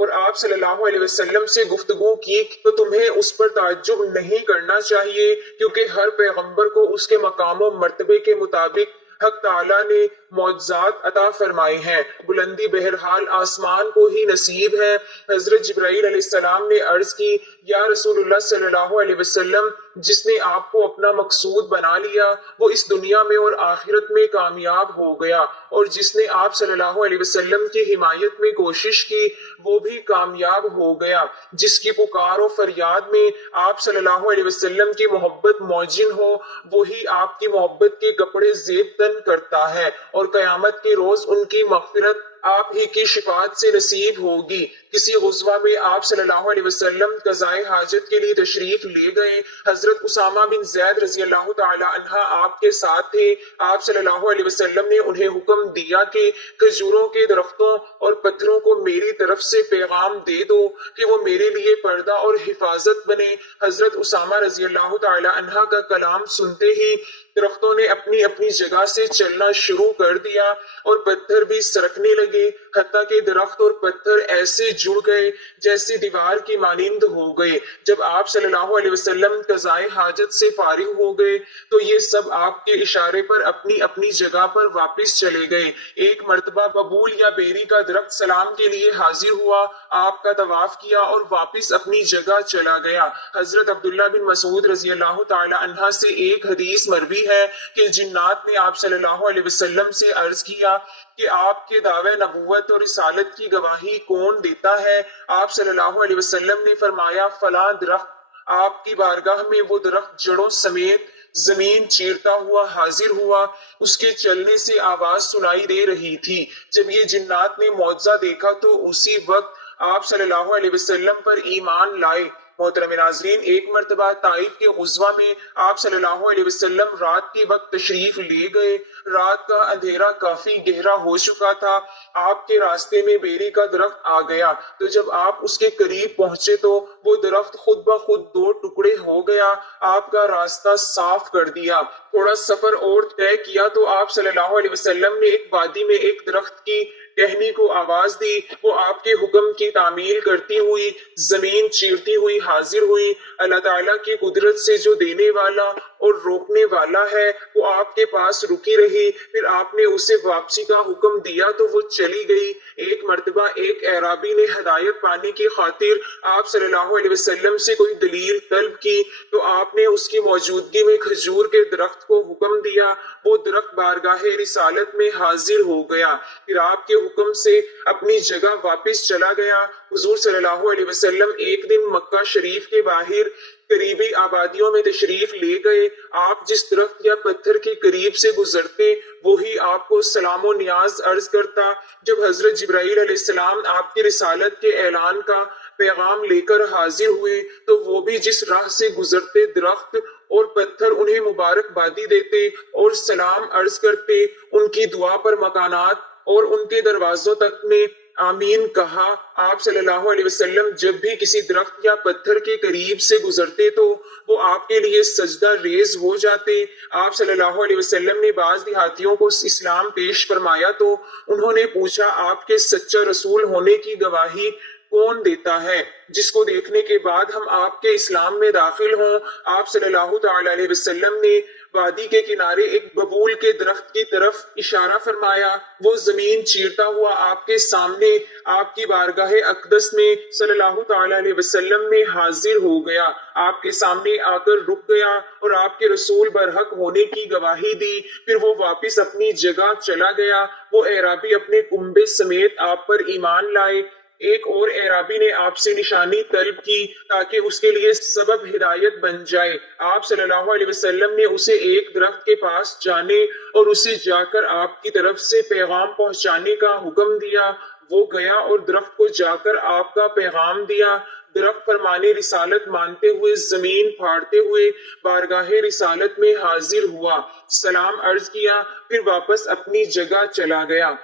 اور آپ صلی اللہ علیہ وسلم سے گفتگو کی تو تمہیں اس پر تعجب نہیں کرنا چاہیے، کیونکہ ہر پیغمبر کو اس کے مقام و مرتبے کے مطابق حق تعالیٰ نے معجزات عطا فرمائے ہیں۔ بلندی بہرحال آسمان کو ہی نصیب ہے۔ حضرت جبرائیل علیہ السلام نے عرض کی، یا رسول اللہ صلی اللہ علیہ وسلم، جس نے آپ کو اپنا مقصود بنا لیا وہ اس دنیا میں اور آخرت میں کامیاب ہو گیا، اور جس نے آپ صلی اللہ علیہ وسلم کی حمایت میں کوشش کی وہ بھی کامیاب ہو گیا۔ جس کی پکار و فریاد میں آپ صلی اللہ علیہ وسلم کی محبت موجن ہو وہی آپ کی محبت کے کپڑے زیب تن کرتا ہے، اور قیامت کے روز ان کی مغفرت آپ ہی کی شفاعت سے نصیب ہوگی۔ کسی غزوہ میں آپ صلی اللہ علیہ وسلم قضائے حاجت کے لیے تشریف لے گئے۔ حضرت اسامہ بن زید رضی اللہ تعالی عنہ آپ کے ساتھ تھے۔ آپ صلی اللہ علیہ وسلم نے انہیں حکم دیا کہ کھجوروں کے درختوں اور پتھروں کو میری طرف سے پیغام دے دو کہ وہ میرے لیے پردہ اور حفاظت بنے۔ حضرت اسامہ رضی اللہ تعالی عنہ کا کلام سنتے ہی درختوں نے اپنی اپنی جگہ سے چلنا شروع کر دیا اور پتھر بھی سرکنے لگے، حتیٰ کہ درخت اور پتھر ایسے جڑ گئے جیسے دیوار کی مانند ہو گئے۔ جب آپ صلی اللہ علیہ وسلم قضائے حاجت سے فارغ ہو گئے تو یہ سب آپ کے اشارے پر اپنی اپنی جگہ پر واپس چلے گئے۔ ایک مرتبہ ببول یا بیری کا درخت سلام کے لیے حاضر ہوا، آپ کا طواف کیا اور واپس اپنی جگہ چلا گیا۔ حضرت عبداللہ بن مسعود رضی اللہ تعالی عنہ سے ایک حدیث مروی ہے کہ جنات نے آپ صلی اللہ علیہ وسلم سے عرض کیا کہ آپ کے دعوے نبوت اور رسالت کی گواہی کون دیتا ہے؟ آپ صلی اللہ علیہ وسلم نے فرمایا، فلاں درخت۔ آپ کی بارگاہ میں وہ درخت جڑوں سمیت زمین چیرتا ہوا حاضر ہوا، اس کے چلنے سے آواز سنائی دے رہی تھی۔ جب یہ جنات نے معجزہ دیکھا تو اسی وقت آپ صلی اللہ علیہ وسلم پر ایمان لائے۔ محترم ناظرین، ایک مرتبہ طائف کے غزوہ میں آپ صلی اللہ علیہ وسلم رات کے وقت تشریف لے گئے۔ رات کا اندھیرا کافی گہرا ہو چکا تھا۔ آپ کے راستے میں بیری کا درخت آ گیا، تو جب آپ اس کے قریب پہنچے تو وہ درخت خود بخود دو ٹکڑے ہو گیا۔ آپ کا راستہ صاف کر دیا۔ تھوڑا سفر اور طے کیا تو آپ صلی اللہ علیہ وسلم نے ایک وادی میں ایک درخت کی ٹہنی کو آواز دی، وہ آپ کے حکم کی تعمیل کرتی ہوئی زمین چیرتی ہوئی حاضر ہوئی۔ اللہ تعالیٰ کی قدرت سے جو دینے والا اور روکنے والا ہے وہ آپ کے پاس رکی رہی، پھر آپ نے اسے واپسی کا حکم دیا تو وہ چلی گئی۔ ایک مرتبہ ایک اعرابی نے ہدایت پانے کی خاطر آپ صلی اللہ علیہ وسلم سے کوئی دلیل طلب کی تو آپ نے اس کی موجودگی میں کھجور کے درخت کو حکم دیا۔ وہ درخت بارگاہ رسالت میں حاضر ہو گیا، پھر آپ کے حکم سے اپنی جگہ واپس چلا گیا۔ حضور صلی اللہ علیہ وسلم ایک دن مکہ شریف کے باہر قریبی آبادیوں میں تشریف لے گئے۔ آپ جس درخت یا پتھر کے قریب سے گزرتے وہی آپ کو سلام و نیاز عرض کرتا۔ جب حضرت جبرائیل علیہ السلام آپ کی رسالت کے اعلان کا پیغام لے کر حاضر ہوئے تو وہ بھی جس راہ سے گزرتے درخت اور پتھر انہیں مبارکبادی دیتے اور سلام عرض کرتے۔ ان کی دعا پر مکانات اور ان کے دروازوں تک نے آمین کہا۔ آپ صلی اللہ علیہ وسلم جب بھی کسی درخت یا پتھر کے قریب سے گزرتے تو وہ آپ کے لیے سجدہ ریز ہو جاتے۔ آپ صلی اللہ علیہ وسلم نے بعض دیہاتیوں کو اسلام پیش فرمایا تو انہوں نے پوچھا، آپ کے سچا رسول ہونے کی گواہی کون دیتا ہے جس کو دیکھنے کے بعد ہم آپ کے اسلام میں داخل ہوں؟ آپ صلی اللہ تعالی علیہ وسلم نے وادی کے کنارے ایک ببول کے درخت کی طرف اشارہ فرمایا۔ وہ زمین چیرتا ہوا آپ کے سامنے آپ کی بارگاہ اقدس میں صلی اللہ تعالی علیہ وسلم میں حاضر ہو گیا، آپ کے سامنے آ کر رک گیا اور آپ کے رسول برحق ہونے کی گواہی دی، پھر وہ واپس اپنی جگہ چلا گیا۔ وہ اعرابی اپنے کنبے سمیت آپ پر ایمان لائے۔ ایک اور اعرابی نے آپ سے نشانی طلب کی تاکہ اس کے لیے سبب ہدایت بن جائے۔ آپ صلی اللہ علیہ وسلم نے اسے ایک درخت کے پاس جانے اور اسے جا کر آپ کی طرف سے پیغام پہنچانے کا حکم دیا۔ وہ گیا اور درخت کو جا کر آپ کا پیغام دیا۔ درخت فرمانے رسالت مانتے ہوئے زمین پھاڑتے ہوئے بارگاہ رسالت میں حاضر ہوا، سلام عرض کیا، پھر واپس اپنی جگہ چلا گیا۔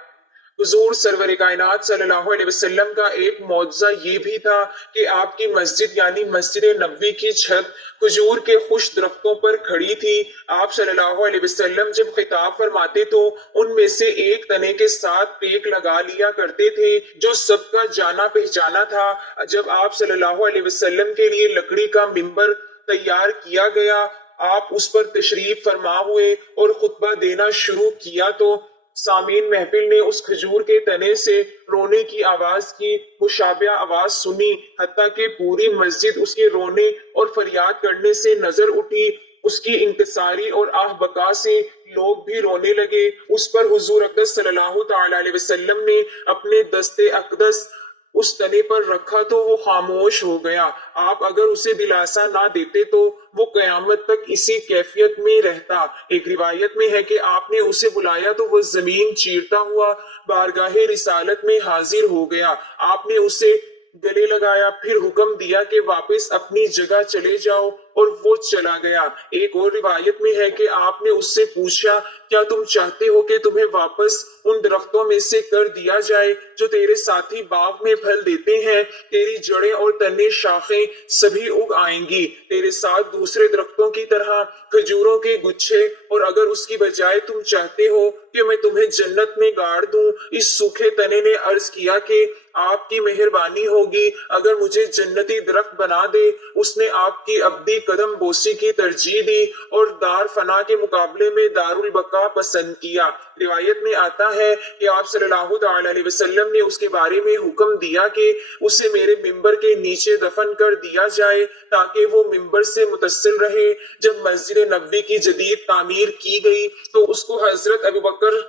حضور سرور کائنات صلی اللہ علیہ وسلم کا ایک معجزہ یہ بھی تھا کہ آپ کی مسجد یعنی مسجد نبوی کی چھت کھجور کے خوش درختوں پر کھڑی تھی۔ آپ صلی اللہ علیہ وسلم جب خطاب فرماتے تو ان میں سے ایک تنے کے ساتھ پیک لگا لیا کرتے تھے جو سب کا جانا پہچانا تھا۔ جب آپ صلی اللہ علیہ وسلم کے لیے لکڑی کا ممبر تیار کیا گیا، آپ اس پر تشریف فرما ہوئے اور خطبہ دینا شروع کیا تو سامعین محفل نے اس کھجور کے تنے سے رونے کی آواز کی مشابہ آواز سنی، حتیٰ کہ پوری مسجد اس کے رونے اور فریاد کرنے سے نظر اٹھی۔ اس کی انکساری اور آہ بکا سے لوگ بھی رونے لگے۔ اس پر حضور اقدس صلی اللہ تعالی علیہ وسلم نے اپنے دست اقدس اس تنے پر رکھا تو وہ خاموش ہو گیا۔ آپ اگر اسے دلاسا نہ دیتے تو وہ قیامت تک اسی کیفیت میں رہتا۔ ایک روایت میں ہے کہ آپ نے اسے بلایا تو وہ زمین چیرتا ہوا بارگاہ رسالت میں حاضر ہو گیا۔ آپ نے اسے گلے لگایا، پھر حکم دیا کہ واپس اپنی جگہ چلے جاؤ، اور وہ چلا گیا۔ ایک اور روایت میں ہے کہ آپ نے اس سے پوچھا، کیا تم چاہتے ہو کہ تمہیں واپس ان درختوں میں سے کر دیا جائے جو تیرے ساتھی باغ میں پھل دیتے ہیں؟ تیری جڑیں اور تنے شاخیں سبھی اگ آئیں گی تیرے ساتھ دوسرے درختوں کی طرح کھجوروں کے گچھے، اور اگر اس کی بجائے تم چاہتے ہو کہ میں تمہیں جنت میں گاڑ دوں۔ اس سوکھے تنے نے عرض کیا کہ آپ کی مہربانی ہوگی اگر مجھے جنتی درخت بنا دے۔ اس نے آپ کی ابدی قدم بوسی کی ترجیح دی اور دار فنا کے مقابلے میں دار البقا پسند کیا۔ روایت میں آتا ہے کہ آپ صلی اللہ تعالی علیہ وسلم نے اس کے بارے میں حکم دیا کہ اسے میرے ممبر کے نیچے دفن کر دیا جائے تاکہ وہ ممبر سے متصل رہے۔ جب مسجد نبوی کی جدید تعمیر کی گئی تو اس کو حضرت ابوبکر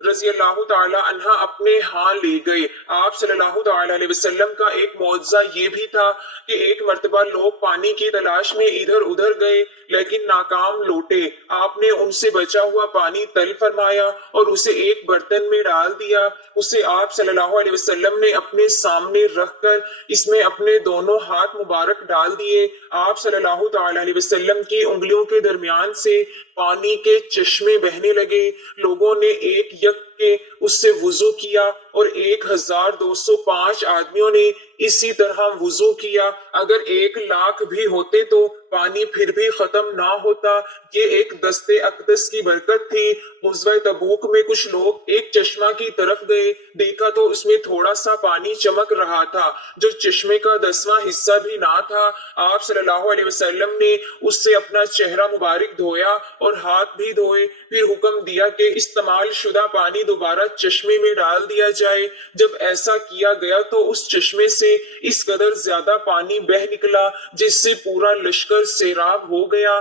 رضی اللہ تعالی عنہ اپنے ہاں لے گئے۔ آپ صلی اللہ تعالی علیہ وسلم کا ایک معجزہ یہ بھی تھا کہ ایک مرتبہ لوگ پانی کی تلاش میں ادھر ادھر گئے لیکن ناکام لوٹے۔ آپ نے ان سے بچا ہوا پانی تل فرمایا اور اسے ایک برتن میں ڈال دیا۔ اسے آپ صلی اللہ علیہ وسلم نے اپنے سامنے رکھ کر اس میں اپنے دونوں ہاتھ مبارک ڈال دیے۔ آپ صلی اللہ تعالی علیہ وسلم کی انگلیوں کے درمیان سے پانی کے چشمے بہنے لگے۔ لوگوں نے ایک یک کے اس سے وضو کیا اور 1205 آدمیوں نے اسی طرح وضو کیا۔ اگر 1,00,000 بھی ہوتے تو پانی پھر بھی ختم نہ ہوتا۔ یہ ایک دست اقدس کی برکت تھی۔ غزوہ تبوک میں کچھ لوگ ایک چشمہ کی طرف گئے، دیکھا تو اس میں تھوڑا سا پانی چمک رہا تھا جو چشمے کا 10واں حصہ بھی نہ تھا۔ آپ صلی اللہ علیہ وسلم نے اس سے اپنا چہرہ مبارک دھویا اور ہاتھ بھی دھوئے، پھر حکم دیا کہ استعمال شدہ پانی دوبارہ چشمے میں ڈال دیا جائے۔ جب ایسا کیا گیا تو اس چشمے سے اس قدر زیادہ پانی بہہ نکلا جس سے پورا لشکر سیراب ہو گیا۔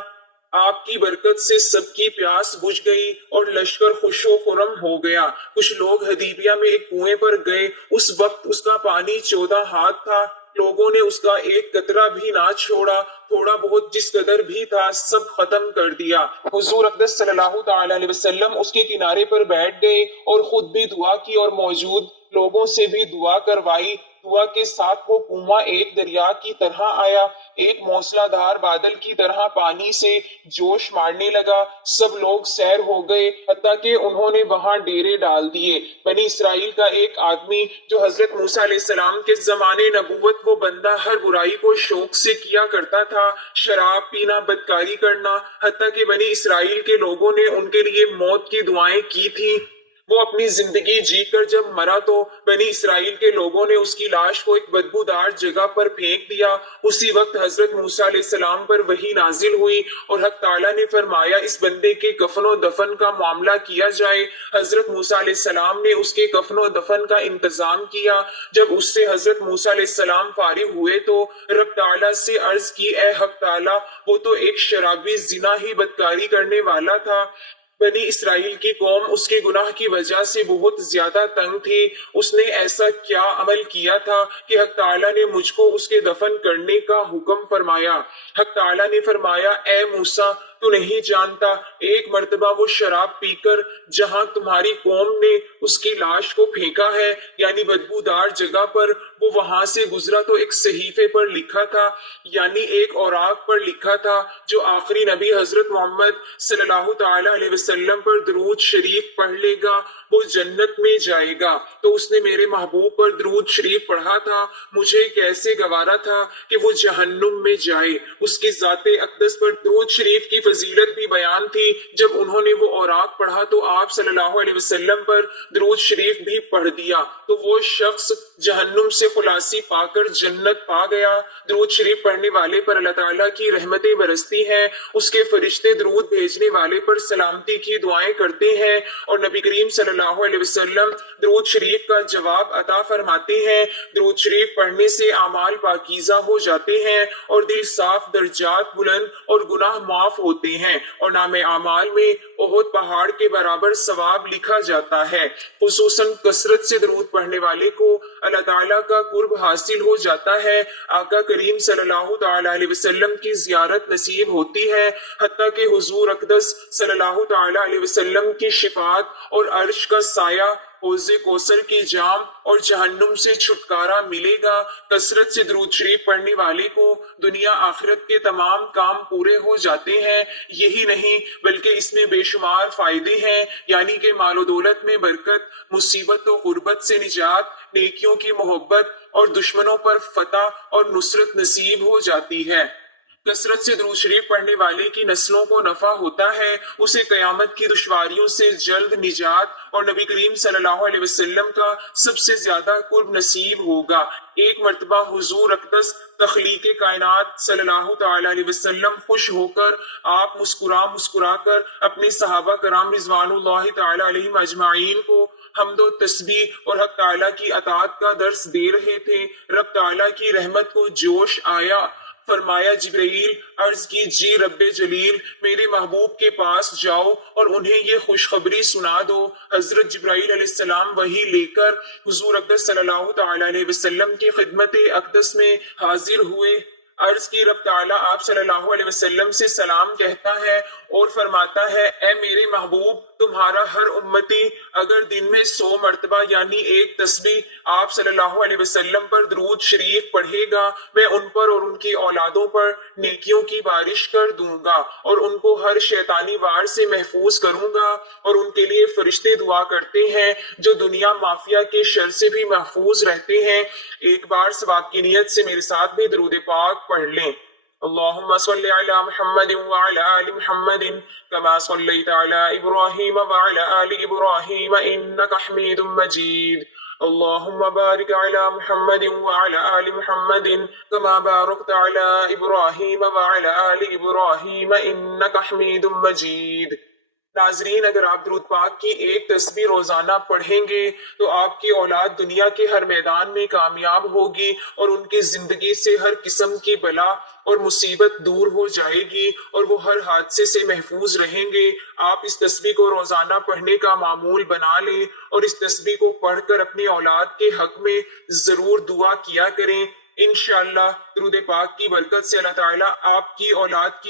آپ کی برکت سے سب کی پیاس بجھ گئی اور لشکر خوش و خرم ہو گیا۔ کچھ لوگ حدیبیہ میں ایک کنویں پر گئے، اس وقت اس کا پانی 14 ہاتھ تھا۔ لوگوں نے اس کا ایک قطرہ بھی نہ چھوڑا، تھوڑا بہت جس قدر بھی تھا سب ختم کر دیا۔ حضور اقدس صلی اللہ تعالی علیہ وسلم اس کے کنارے پر بیٹھ گئے اور خود بھی دعا کی اور موجود لوگوں سے بھی دعا کروائی۔ دعا کے ساتھ وہ کنواں ایک دریا کی طرح آیا، ایک موسلا دھار بادل کی طرح پانی سے جوش مارنے لگا۔ سب لوگ سیر ہو گئے حتیٰ کہ انہوں نے وہاں ڈیرے ڈال دیے۔ بنی اسرائیل کا ایک آدمی جو حضرت موسیٰ علیہ السلام کے زمانے نبوت وہ بندہ ہر برائی کو شوق سے کیا کرتا تھا، شراب پینا، بدکاری کرنا، حتیٰ کہ بنی اسرائیل کے لوگوں نے ان کے لیے موت کی دعائیں کی تھی۔ وہ اپنی زندگی جی کر جب مرا تو بنی اسرائیل کے لوگوں نے اس کی لاش کو ایک بدبودار جگہ پر پھینک دیا۔ اسی وقت حضرت موسیٰ علیہ السلام پر وحی نازل ہوئی اور حق تعالیٰ نے فرمایا اس بندے کے کفن و دفن کا معاملہ کیا جائے۔ حضرت موسیٰ علیہ السلام نے اس کے کفن و دفن کا انتظام کیا۔ جب اس سے حضرت موسیٰ علیہ السلام فارغ ہوئے تو رب تعالیٰ سے عرض کی، اے حق تعالیٰ، وہ تو ایک شرابی، زنا ہی بدکاری کرنے والا تھا۔ بنی اسرائیل کی قوم اس کے گناہ کی وجہ سے بہت زیادہ تنگ تھی۔ اس نے ایسا کیا عمل کیا تھا کہ حق تعالیٰ نے مجھ کو اس کے دفن کرنے کا حکم فرمایا۔ حق تعالیٰ نے فرمایا، اے موسیٰ، تو نہیں جانتا ایک مرتبہ وہ شراب پی کر جہاں تمہاری قوم نے اس کی لاش کو پھینکا ہے یعنی بدبودار جگہ پر، وہ وہاں سے گزرا تو ایک صحیفے پر لکھا تھا، یعنی ایک اوراق پر لکھا تھا جو آخری نبی حضرت محمد صلی اللہ تعالی علیہ وسلم پر درود شریف پڑھ لے گا وہ جنت میں جائے گا۔ تو اس نے میرے محبوب پر درود شریف پڑھا تھا، مجھے کیسے گوارا تھا کہ وہ جہنم میں جائے۔ اس کی ذات اقدس پر درود شریف کی فضیلت بھی بیان تھی۔ جب انہوں نے وہ اوراق پڑھا تو آپ صلی اللہ علیہ وسلم پر درود شریف بھی پڑھ دیا تو وہ شخص جہنم سے خلاصی پا کر جنت پا گیا۔ درود شریف پڑھنے والے پر اللہ تعالیٰ کی رحمتیں برستی ہیں، اس کے فرشتے درود بھیجنے والے پر سلامتی کی دعائیں کرتے ہیں، اور نبی کریم صلی اللہ علیہ وسلم درود شریف کا جواب عطا فرماتے ہیں۔ درود شریف پڑھنے سے اعمال پاکیزہ ہو جاتے ہیں اور دل صاف، درجات بلند اور گناہ معاف ہوتے ہیں، اور نام اعمال میں احد پہاڑ کے برابر ثواب لکھا جاتا ہے۔ خصوصاً کثرت سے درود پڑھنے والے کو اللہ تعالیٰ کا قرب حاصل ہو جاتا ہے۔ آقا کریم صلی اللہ تعالی علیہ وسلم کی زیارت نصیب ہوتی ہے، حتیٰ کہ حضور اقدس صلی اللہ تعالی علیہ وسلم کی شفاعت اور عرش کا سایہ، حوض کوثر کی جام اور جہنم سے چھٹکارا ملے گا۔ کثرت سے درود شریف پڑھنے والے کو دنیا آخرت کے تمام کام پورے ہو جاتے ہیں۔ یہی نہیں بلکہ اس میں بے شمار فائدے ہیں، یعنی کہ مال و دولت میں برکت، مصیبت و غربت سے نجات، نیکیوں کی محبت اور دشمنوں پر فتح اور نصرت نصیب ہو جاتی ہے۔ کثرت سے درود شریف پڑھنے والے کی نسلوں کو نفع ہوتا ہے، اسے قیامت کی دشواریوں سے جلد نجات اور نبی کریم صلی اللہ علیہ وسلم کا سب سے زیادہ قرب نصیب ہوگا۔ ایک مرتبہ حضور اقدس تخلیق کائنات صلی اللہ تعالی علیہ وسلم خوش ہو کر آپ مسکرا کر اپنے صحابہ کرام رضوان اللہ تعالی علیہم اجمعین کو حمد و تسبیح اور حق تعالیٰ کی اطاعت کا درس دے رہے تھے۔ رب تعالیٰ کی رحمت کو جوش آیا، فرمایا جبرائیل، عرض کی جی رب جلیل، میرے محبوب کے پاس جاؤ اور انہیں یہ خوشخبری سنا دو۔ حضرت جبرائیل علیہ السلام وحی لے کر حضور اقدس صلی اللہ تعالی علیہ وسلم کی خدمت اقدس میں حاضر ہوئے۔ عرض کی رب تعالیٰ آپ صلی اللہ علیہ وسلم سے سلام کہتا ہے اور فرماتا ہے، اے میرے محبوب، تمہارا ہر امتی اگر دن میں 100 مرتبہ یعنی ایک تسبیح آپ صلی اللہ علیہ وسلم پر درود شریف پڑھے گا، میں ان پر اور ان کی اولادوں پر نیکیوں کی بارش کر دوں گا اور ان کو ہر شیطانی وار سے محفوظ کروں گا، اور ان کے لیے فرشتے دعا کرتے ہیں جو دنیا مافیا کے شر سے بھی محفوظ رہتے ہیں۔ ایک بار ثواب کی نیت سے میرے ساتھ بھی درود پاک پڑھ لیں۔ اللهم صل على محمد وعلى آل محمد كما صليت على إبراهيم وعلى آل إبراهيم إنك حميد مجيد اللهم بارك على محمد وعلى آل محمد كما باركت على إبراهيم وعلى آل إبراهيم إنك حميد مجيد۔ ناظرین، اگر آپ درود پاک کی ایک تسبیح روزانہ پڑھیں گے تو آپ کی اولاد دنیا کے ہر میدان میں کامیاب ہوگی اور ان کی زندگی سے ہر قسم کی بلا اور مصیبت دور ہو جائے گی اور وہ ہر حادثے سے محفوظ رہیں گے۔ آپ اس تسبیح کو روزانہ پڑھنے کا معمول بنا لیں اور اس تسبیح کو پڑھ کر اپنی اولاد کے حق میں ضرور دعا کیا کریں۔ انشاءاللہ درود پاک کی برکت سے اللہ تعالیٰ آپ کی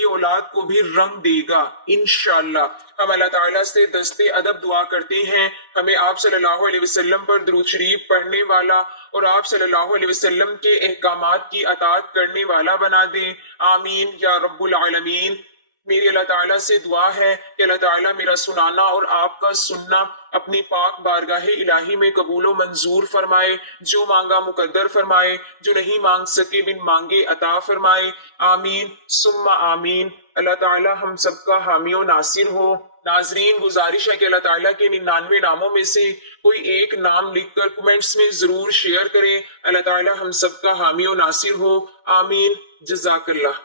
اولاد کو بھی رنگ دے گا انشاءاللہ۔ ہم اللہ تعالیٰ سے دست ادب دعا کرتے ہیں ہمیں آپ صلی اللہ علیہ وسلم پر درود شریف پڑھنے والا اور آپ صلی اللہ علیہ وسلم کے احکامات کی اطاعت کرنے والا بنا دیں، آمین یا رب العالمین۔ میری اللہ تعالیٰ سے دعا ہے کہ اللہ تعالیٰ میرا سنانا اور آپ کا سننا اپنی پاک بارگاہ الہی میں قبول و منظور فرمائے، جو مانگا مقدر فرمائے، جو نہیں مانگ سکے بن مانگے عطا فرمائے، آمین ثم آمین۔ اللہ تعالیٰ ہم سب کا حامی و ناصر ہو۔ ناظرین، گزارش ہے کہ اللہ تعالیٰ کے 99 ناموں میں سے کوئی ایک نام لکھ کر کمنٹس میں ضرور شیئر کریں۔ اللہ تعالیٰ ہم سب کا حامی و ناصر ہو، آمین۔ جزاک اللہ۔